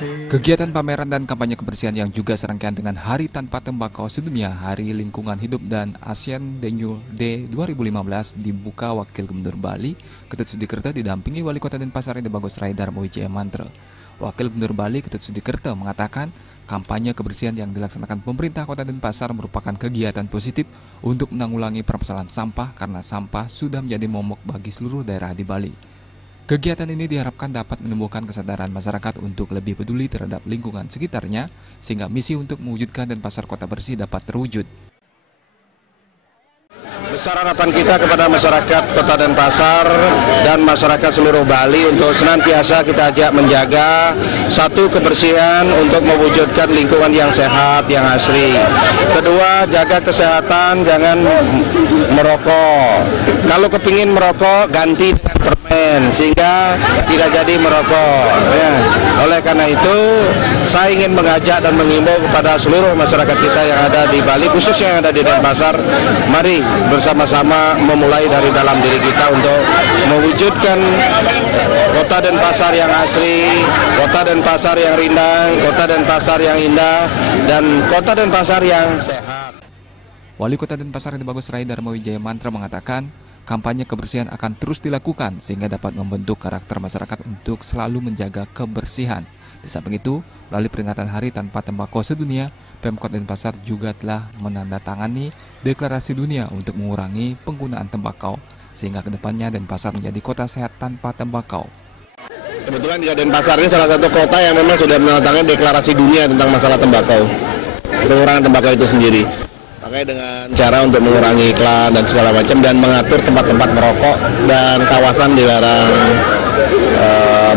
Kegiatan pameran dan kampanye kebersihan yang juga serangkaian dengan Hari Tanpa Tembakau Sedunia, Hari Lingkungan Hidup dan ASEAN Denyul Day 2015 dibuka Wakil Gubernur Bali, Ketut Sudikerto didampingi Wali Kota Denpasar Ide Bagus Rai Darmo Wijaya Mantra. Wakil Gubernur Bali, Ketut Sudikerto mengatakan, kampanye kebersihan yang dilaksanakan pemerintah Kota Denpasar merupakan kegiatan positif untuk menanggulangi permasalahan sampah karena sampah sudah menjadi momok bagi seluruh daerah di Bali. Kegiatan ini diharapkan dapat menumbuhkan kesadaran masyarakat untuk lebih peduli terhadap lingkungan sekitarnya, sehingga misi untuk mewujudkan Denpasar Kota Bersih dapat terwujud. Besar harapan kita kepada masyarakat Kota Denpasar dan masyarakat seluruh Bali untuk senantiasa kita ajak menjaga satu kebersihan untuk mewujudkan lingkungan yang sehat, yang asri. Kedua, jaga kesehatan, jangan merokok. Kalau kepingin merokok, ganti dengan permen sehingga tidak jadi merokok. Ya. Oleh karena itu, saya ingin mengajak dan mengimbau kepada seluruh masyarakat kita yang ada di Bali, khususnya yang ada di Denpasar, mari bersama-sama memulai dari dalam diri kita untuk mewujudkan Kota Denpasar yang asri, Kota Denpasar yang rindang, Kota Denpasar yang indah, dan Kota Denpasar yang sehat. Wali Kota Denpasar Ide Bagus Rai Darmo Wijaya Mantra mengatakan, kampanye kebersihan akan terus dilakukan sehingga dapat membentuk karakter masyarakat untuk selalu menjaga kebersihan. Di samping itu, melalui peringatan Hari Tanpa Tembakau Sedunia, Pemkot Denpasar juga telah menandatangani deklarasi dunia untuk mengurangi penggunaan tembakau, sehingga kedepannya Denpasar menjadi kota sehat tanpa tembakau. Kebetulan di Denpasar ini salah satu kota yang memang sudah menandatangani deklarasi dunia tentang masalah tembakau, pengurangan tembakau itu sendiri. Makanya dengan cara untuk mengurangi iklan dan segala macam dan mengatur tempat-tempat merokok dan kawasan dilarang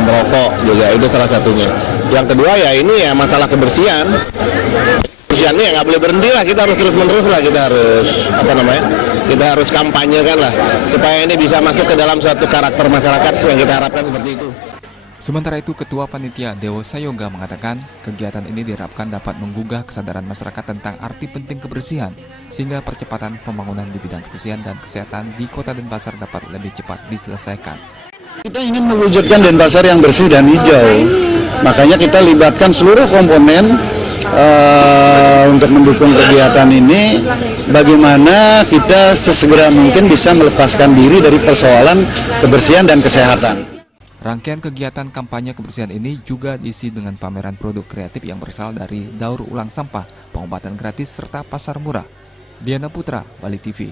merokok juga, itu salah satunya. Yang kedua ya ini ya masalah kebersihan. Kebersihan ini ya nggak boleh berhenti lah, kita harus terus-menerus lah, kita harus kampanyekan lah supaya ini bisa masuk ke dalam suatu karakter masyarakat yang kita harapkan seperti itu. Sementara itu, Ketua Panitia Dewo Sayoga mengatakan kegiatan ini diharapkan dapat menggugah kesadaran masyarakat tentang arti penting kebersihan, sehingga percepatan pembangunan di bidang kebersihan dan kesehatan di Kota Denpasar dapat lebih cepat diselesaikan. Kita ingin mewujudkan Denpasar yang bersih dan hijau, makanya kita libatkan seluruh komponen untuk mendukung kegiatan ini. Bagaimana kita sesegera mungkin bisa melepaskan diri dari persoalan kebersihan dan kesehatan. Rangkaian kegiatan kampanye kebersihan ini juga diisi dengan pameran produk kreatif yang berasal dari daur ulang sampah, pengobatan gratis, serta pasar murah. Diana Putra, Bali TV.